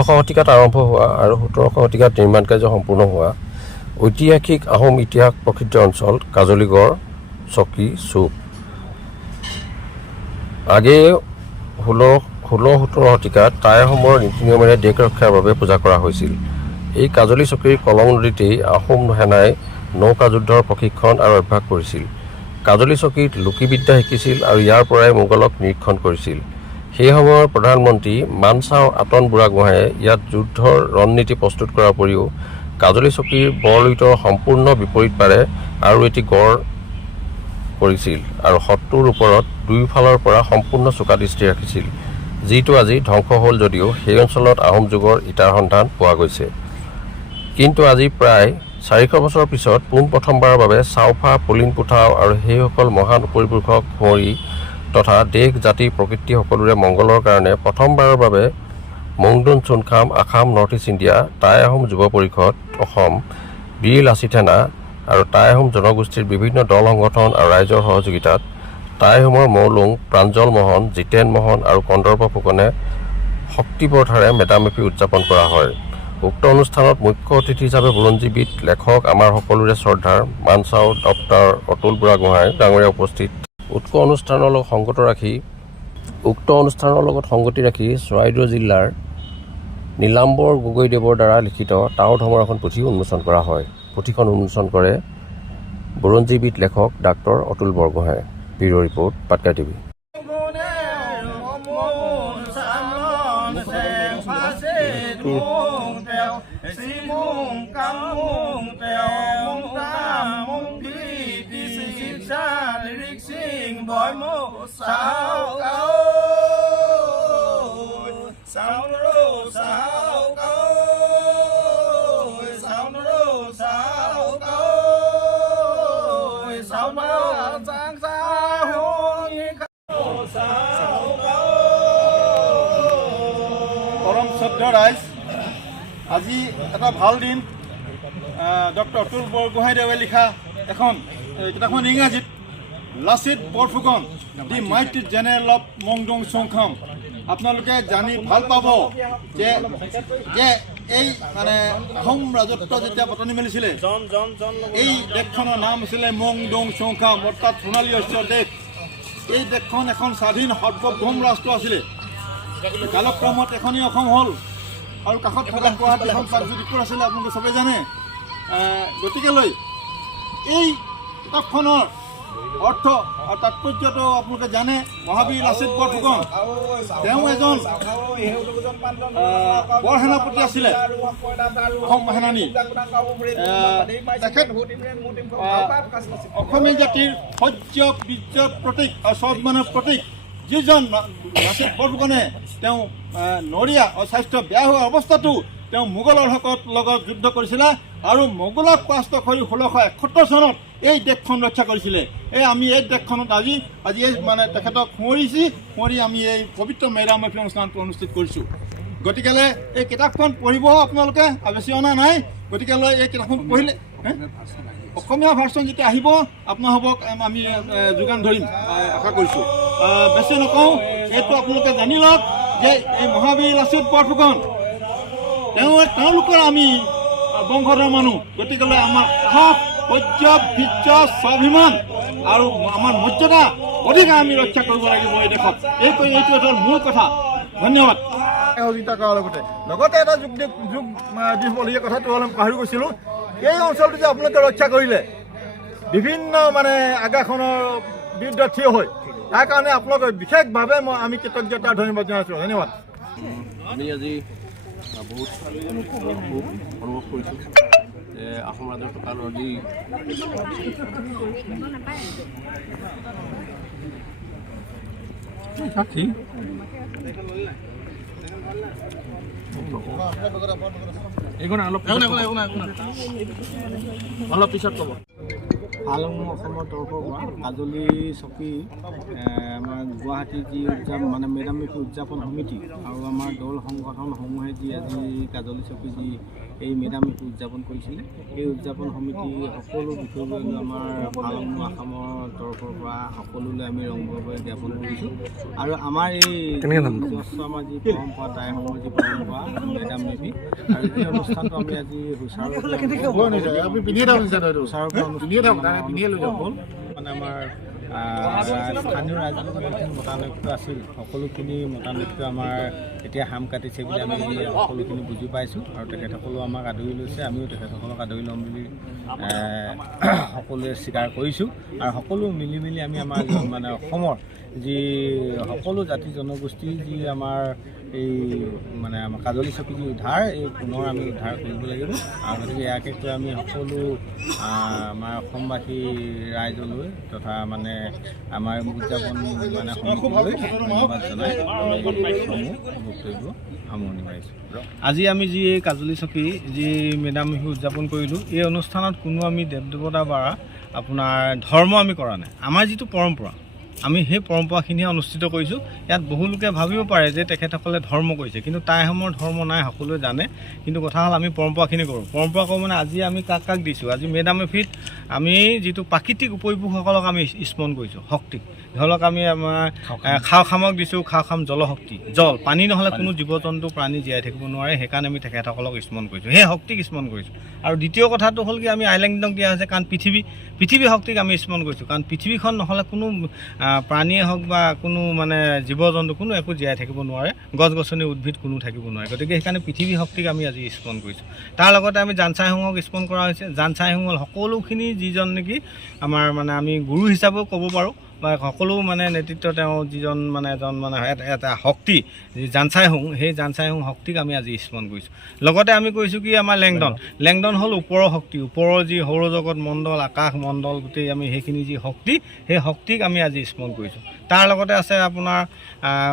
ষোল্লশ শতিকাত আৰম্ভ হোৱা আৰু সোতৰশ শতিকাত নিৰ্মাণ কাৰ্য সম্পূৰ্ণ হোৱা ঐতিহাসিক আহোম ইতিহাস প্ৰসিদ্ধ অঞ্চল কাজলীগড় চকী চুক। আগেয়ে ষোল্ল ষোল্ল সোতৰ শতিকাত টাইসমূহৰ নীতি নিয়মেৰে দেশ ৰক্ষাৰ বাবে পূজা কৰা হৈছিল। এই কাজলী চকীৰ কলং নদীতেই আহোম সেনাই নৌকা যুদ্ধৰ প্ৰশিক্ষণ আৰু অভ্যাস কৰিছিল। কাজলী চকীত লোকীবিদ্যা শিকিছিল আৰু ইয়াৰ পৰাই মোগলক নিৰীক্ষণ কৰিছিল। সেই সময়ৰ প্ৰধানমন্ত্ৰী মানচাও আটন বুঢ়াগোহাঁয়ে ইয়াত যুদ্ধৰ ৰণনীতি প্ৰস্তুত কৰাৰ উপৰিও কাজলী চকীৰ বৰলুইতৰ সম্পূৰ্ণ বিপৰীত পাৰে আৰু এটি গড় কৰিছিল আৰু শত্ৰুৰ ওপৰত দুয়োফালৰ পৰা সম্পূৰ্ণ চোকা দৃষ্টি ৰাখিছিল যিটো আজি ধ্বংস হ'ল যদিও সেই অঞ্চলত আহোম যুগৰ ইটাৰ সন্ধান পোৱা গৈছে। কিন্তু আজি প্ৰায় চাৰিশ বছৰৰ পিছত পোনপ্ৰথমবাৰৰ বাবে চাওফা পলিন পুথাও আৰু সেইসকল মহান পৰিপুৰুষক সোঁৱৰি তথা দেশ জাতি প্ৰকৃতি সকলোৰে মংগলৰ কাৰণে প্ৰথমবাৰৰ বাবে Mongdun Chunkham Assam north east India Tai Ahom Yuva Parishad Asom বীৰ লাচিত সেনা আৰু টাই আহোম জনগোষ্ঠীৰ বিভিন্ন দল সংগঠন আৰু ৰাইজৰ সহযোগিতাত টাই আহোমৰ মৌলুং প্ৰাঞ্জল মোহন জিতেন মোহন আৰু কন্দৰ্প ফুকনে শক্তিপ্ৰথাৰে মেদামেফি উদযাপন কৰা হয়। উক্ত অনুষ্ঠানত মুখ্য অতিথি হিচাপে বুৰঞ্জীবিদ লেখক আমাৰ সকলোৰে শ্ৰদ্ধাৰ মানচাও ডক্টৰ অতুল বুঢ়াগোহাঁই ডাঙৰীয়া উপস্থিত। উক্ত অনুষ্ঠানৰ লগত সংগত ৰাখি, উক্ত অনুষ্ঠানৰ লগত সংগতি ৰাখি চৰাইদেউ জিলাৰ নীলাম্বৰ গগৈদেৱৰ দ্বাৰা লিখিত টাও ধৰ্মৰ এখন পুথি উন্মোচন কৰা হয়। পুথিখন উন্মোচন কৰে বুৰঞ্জীবিদ লেখক doctor Atul Borgohain. Bureau' report পাটকা TV. มู mo sao cao sao rô sao cao sao rô sao cao sao mà sang sao hôn sao cao পরম শ্রদ্ধা রাইজ আজি এটা ভালো দিন ডক্টৰ অতুল বৰগোহাঁইদেৱে লিখা এখন কিতাপখন ইংৰাজীত Lachit Borphukan, the mighty general of Mongdong Chongkham. আপোনালোকে জানি ভালো পাব যে যে এই মানে আহোম ৰাজত্ব যেতিয়া পতনি মেলিছিলে, এই দেশখনৰ নাম আছিলে মংডং চংখাম, অৰ্থাৎ সোণালী শস্যৰ দেশ। এই দেশখন এখন স্বাধীন সাৰ্বভৌম ৰাষ্ট্ৰ আছিলে। কালক্ৰমত এখনেই অসম হ'ল। আৰু কাষত থকা গুৱাহাটী এখন প্ৰাগজ্যোতিপুৰ আছিলে, আপোনালোকে চবেই জানে। গতিকেলৈ এই কিতাপখনৰ অৰ্থ আৰু তাৎপৰ্যটো আপোনালোকে জানে মহাবীৰ লাচিত বৰফুকন। এজন বৰ সেনাপতি সেনানী। তেখেত অসমীয়া জাতিৰ শৌৰ্য বীৰ্যৰ প্ৰতীক আৰু স্বাভিমানৰ প্ৰতীক। যিজন লাচিত বৰফুকনে তেওঁ নৰিয়া অস্বাস্থ্য বেয়া হোৱা অৱস্থাতো তেওঁ মোগলৰ হকত লগত যুদ্ধ কৰিছিলে। আৰু মোগলক পৰাস্ত কৰি ষোল্লশ এসত্তৰ চনত এই দেশখন ৰক্ষা কৰিছিলে। এই আমি এই দেশখনত আজি আজি এই মানে তেখেতক সোঁৱৰিছি, সোঁৱৰি আমি এই পবিত্ৰ মেৰামফি অনুষ্ঠানটো অনুষ্ঠিত কৰিছোঁ। গতিকেলৈ এই কিতাপখন পঢ়িব আপোনালোকে বেছি অনা নাই। গতিকেলৈ এই কিতাপখন পঢ়িলে? অসমীয়া ভাৰ্চন যেতিয়া আহিব, আপোনালোকক আমি যোগান ধৰিম। আশা কৰিছোঁ। বেছি নকওঁ, এইটো আপোনালোকে জানি লওক যে এই মহাবীৰ লাচিত বৰফুকন তেওঁ তেওঁলোকৰ আমি বংশধৰ মানুহ গতিকেলৈ আমাৰ সাহস সৌৰ্য বীৰ্য স্বাভিমান আৰু আমাৰ মৰ্যাদা অধিক আমি ৰক্ষা কৰিব লাগিব এই দেশত। এই এইটো এটা মূল কথা। ধন্যবাদ। সহযোগিতা কৰাৰ লগতে লগতে এটা যোগ যোগ দিবলগীয়া কথাটো অলপ পাহৰি গৈছিলোঁ। এই অঞ্চলটো যে আপোনালোকে ৰক্ষা কৰিলে বিভিন্ন মানে আগাখনৰ বিৰুদ্ধে থিয় হৈ তাৰ কাৰণে আপোনালোকে বিশেষভাৱে মই আমি কৃতজ্ঞতা ধন্যবাদ জনাইছোঁ। ধন্যবাদ। আমি আজি বহুত সুখ অনুভৱ কৰিছোঁ যে আহোম ৰাজত্ব কালৰ যি সাক্ষী অলপ পিছত ক'ব আলং অসমৰ তৰফৰ পৰা কাজলী চকী আমাৰ গুৱাহাটী যি উদযাপন মানে মেডাম মেফি উদযাপন সমিতি আৰু আমাৰ দল সংগঠনসমূহে যি আজি কাজলী চকী যি এই মেডাম মেফি উদযাপন কৰিছিলে। এই উদযাপন সমিতি সকলো বিষয়লৈ আমাৰ আলং আসামৰ তৰফৰ পৰা সকলোলৈ আমি ৰংগভাৱে জ্ঞাপন কৰিছোঁ। আৰু আমাৰ এই নিজস্ব আমাৰ যি পৰম্পৰা টাইসমূহৰ যি পৰম্পৰা মেডাম মেফি আৰু এই অনুষ্ঠানটো আমি আজি হ'ল মানে আমাৰ স্থানীয় ৰাইজৰ লগত যিখিনি মতানৈক্য আছিল। সকলোখিনি মতানৈক্য আমাৰ এতিয়া হাম কাটিছে বুলি আমি সকলোখিনি বুজি পাইছোঁ আৰু তেখেতসকলেও আমাক আদৰি লৈছে আমিও তেখেতসকলক আদৰি ল'ম বুলি সকলোৱে স্বীকাৰ কৰিছোঁ। আৰু সকলো মিলি মিলি আমি আমাৰ মানে অসমৰ যি সকলো জাতি জনগোষ্ঠীৰ যি আমাৰ এই মানে আমাৰ কাজলী চকী যি উদ্ধাৰ এই পুনৰ আমি উদ্ধাৰ কৰিব লাগিব। আৰু গতিকে ইয়াকে কৈ আমি সকলো আমাৰ অসমবাসী ৰাইজলৈ তথা মানে আমাৰ উদযাপন মানে ধন্যবাদ জনাই। সমূহ বক্তব্য সামৰণি মাৰিছোঁ আজি আমি যি এই কাজলী চকী, যি মেডাম বিহু উদযাপন কৰিলোঁ, এই অনুষ্ঠানত কোনো আমি দেৱ দেৱতা বা আপোনাৰ ধৰ্ম আমি কৰা নাই। আমাৰ যিটো পৰম্পৰা, আমি সেই পৰম্পৰাখিনিহে অনুষ্ঠিত কৰিছোঁ। ইয়াত বহু লোকে ভাবিব পাৰে যে তেখেতসকলে ধৰ্ম কৰিছে, কিন্তু টাইসমূহৰ ধৰ্ম নাই, সকলোৱে জানে। কিন্তু কথা হ'ল আমি পৰম্পৰাখিনি কৰোঁ। পৰম্পৰা কৰোঁ মানে আজি আমি কাক কাক দিছোঁ? আজি মেডাম এফিত আমি যিটো প্ৰাকৃতিক উপভোগসকলক আমি স্মৰণ কৰিছোঁ, শক্তিক। ধৰক আমি আমাৰ খাও খামক দিছোঁ খাও খাম জলশক্তি। জল পানী নহ'লে কোনো জীৱ জন্তু প্ৰাণী জীয়াই থাকিব নোৱাৰে সেইকাৰণে আমি তেখেতসকলক স্মৰণ কৰিছোঁ। সেই শক্তিক স্মৰণ কৰিছোঁ। আৰু দ্বিতীয় কথাটো হ'ল কি আমি আইলেণ্ডক দিয়া হৈছে কাৰণ পৃথিৱী পৃথিৱী শক্তিক আমি স্মৰণ কৰিছোঁ। কাৰণ পৃথিৱীখন নহ'লে কোনো প্ৰাণীয়ে হওক বা কোনো মানে জীৱ জন্তু কোনো একো জীয়াই থাকিব নোৱাৰে। গছ গছনি উদ্ভিদ কোনো থাকিব নোৱাৰে। গতিকে সেইকাৰণে পৃথিৱী শক্তিক আমি আজি স্মৰণ কৰিছোঁ। তাৰ লগতে আমি জানচাইহুঙক স্মৰণ কৰা হৈছে। জানচাইহুঙ হ'ল সকলোখিনি যিজন নেকি আমাৰ মানে আমি গুৰু হিচাপেও ক'ব পাৰোঁ। বা সকলো মানে নেতৃত্ব তেওঁ যিজন মানে এজন মানে এটা- শক্তি যি জানচাইহুং সেই জানচাইহুং শক্তিক আমি আজি স্মৰণ কৰিছোঁ। লগতে আমি কৈছোঁ কি আমাৰ লেংডন। লেংডন। হ'ল ওপৰৰ শক্তি ওপৰৰ যি সৌৰজগত মণ্ডল আকাশ মণ্ডল গোটেই আমি সেইখিনি যি শক্তি সেই শক্তিক আমি আজি স্মৰণ কৰিছোঁ। তাৰ লগতে আছে আপোনাৰ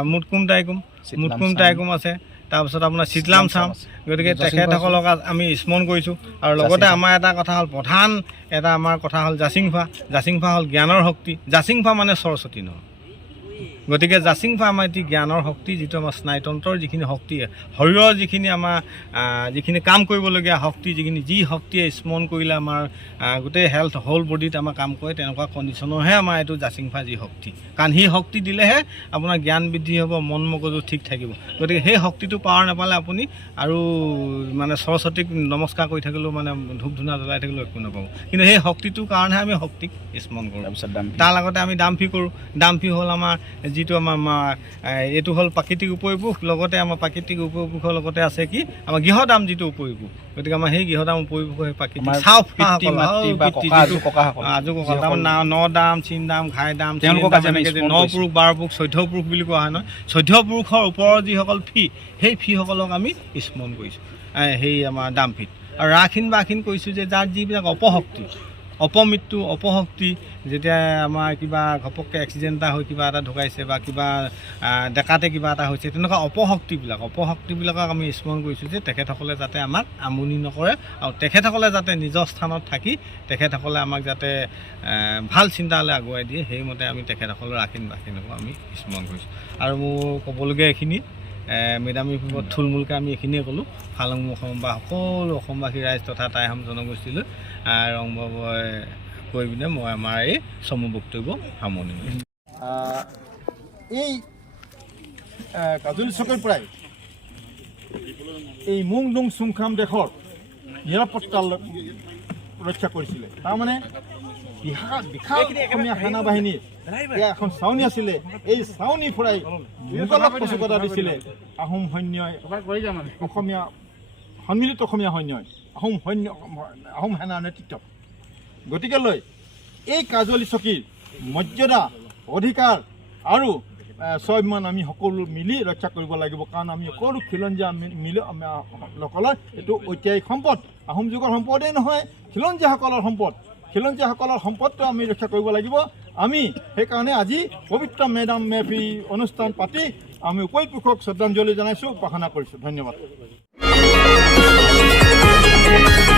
মুটকুম টাইকুম। মুটকুম টাইকুম আছে। তাৰপিছত আপোনাৰ চিতলাম চাম। গতিকে তেখেতসকলক আমি স্মৰণ কৰিছোঁ। আৰু লগতে আমাৰ এটা কথা হ'ল প্ৰধান এটা আমাৰ কথা হ'ল জাচিংফা জাচিংফা হ'ল জ্ঞানৰ শক্তি। জাচিংফা মানে সৰস্বতী নহয়। গতিকে জাচিংফা আমাৰ এটি জ্ঞানৰ শক্তি যিটো আমাৰ স্নায়ুতন্ত্ৰৰ যিখিনি শক্তি শৰীৰৰ যিখিনি আমাৰ যিখিনি কাম কৰিবলগীয়া শক্তি যিখিনি যি শক্তিয়ে স্মৰণ কৰিলে আমাৰ গোটেই হেল্থ হোল বডিত আমাৰ কাম কৰে তেনেকুৱা কণ্ডিশ্যনৰহে আমাৰ এইটো জাচিংফা যি শক্তি। কাৰণ সেই শক্তি দিলেহে আপোনাৰ জ্ঞান বৃদ্ধি হ'ব মন মগজু ঠিক থাকিব। গতিকে সেই শক্তিটো পাৱাৰ নাপালে আপুনি আৰু মানে সৰস্বতীক নমস্কাৰ কৰি থাকিলেও মানে ধূপ ধূনা জ্বলাই থাকিলেও একো নাপাব। কিন্তু সেই শক্তিটোৰ কাৰণেহে আমি শক্তিক স্মৰণ কৰোঁ। তাৰ লগতে আমি দামফি কৰোঁ। দামফি হ'ল আমাৰ যিটো আমাৰ এইটো হ'ল প্ৰাকৃতিক উপৰিভোগ লগতে আমাৰ প্ৰাকৃতিক উপৰিভোগৰ লগতে আছে কি আমাৰ গৃহদাম যিটো উপৰিভোগ গতিকে আমাৰ সেই গৃহদাম উপৰিভোগ সেই প্ৰাকৃতিক চাও ককা আজো ককাসকল না- দাম চীন দাম ঘাই দাম তেওঁলোকক দাম ন পুৰুষ বাৰ পুৰুষ চৈধ্য পুৰুষ বুলি কোৱা হয় নহয় চৈধ্য পুৰুষৰ ওপৰৰ যিসকল ফি সেই ফিসকলক আমি স্মৰণ কৰিছোঁ সেই আমাৰ দামফিত আৰু ৰাখিন বাখিন কৈছোঁ যে যাৰ যিবিলাক অপশক্তি অপমৃত্যু, অপশক্তি, যেতিয়া আমাৰ কিবা ঘপককৈ এক্সিডেণ্ট এটা হৈ কিবা এটা ঢুকাইছে বা কিবা ডেকাতে কিবা এটা হৈছে, তেনেকুৱা অপশক্তিবিলাক, অপশক্তিবিলাকক আমি স্মৰণ কৰিছোঁ যে তেখেতসকলে যাতে আমাক আমনি নকৰে আৰু তেখেতসকলে যাতে নিজৰ স্থানত থাকি তেখেতসকলে আমাক যাতে ভালো চিন্তালৈ আগুৱাই দিয়ে, সেইমতে আমি তেখেতসকলৰ ৰাখিন বাখিনকো আমি স্মৰণ কৰিছোঁ। আৰু মোৰ ক'বলগীয়া এইখিনি মেডাম বিভাগত থুলমূলকৈ আমি এইখিনিয়ে ক'লোঁ। ফালং অসম বা সকলো অসমবাসী ৰাইজ তথা টাইহম জনগোষ্ঠীলৈ। ৰংবাব কৈ পিনে মই আমাৰ এই চমু বক্তব্য সামৰণি এই কাজলী চকীৰ পৰাই এই মুং ডুং চুংখাম দেশৰ নিৰাপত্তা ৰক্ষা কৰিছিলে। তাৰমানে বিশাল বিশাল অসমীয়া সেনা বাহিনীৰ এখন চাউনি আছিলে। এই চাউনি ফুৰাই মোকালক কচুকতা দিছিলে। আহোম সৈন্যই অসমীয়া সন্মিলিত অসমীয়া সৈন্যই আহোম সৈন্য, আহোম সেনাৰ নেতৃত্বত গতিকেলৈ এই কাজলী চকীৰ মৰ্যাদা, অধিকাৰ আৰু স্বাভিমান আমি সকলো মিলি ৰক্ষা কৰিব লাগিব। কাৰণ আমি সকলো খিলঞ্জীয়া মিলি সকলৰ এইটো ঐতিহাসিক সম্পদ। আহোম যুগৰ সম্পদেই নহয়, খিলঞ্জীয়াসকলৰ সম্পদ। খিলঞ্জীয়াসকলৰ সম্পদটো আমি ৰক্ষা কৰিব লাগিব। আমি সেইকাৰণে আজি পবিত্ৰ মেডাম মেফি অনুষ্ঠান পাতি আমি উপৰিপুৰুষক শ্ৰদ্ধাঞ্জলি জনাইছোঁ, উপাসনা কৰিছোঁ। ধন্যবাদ। Thank you.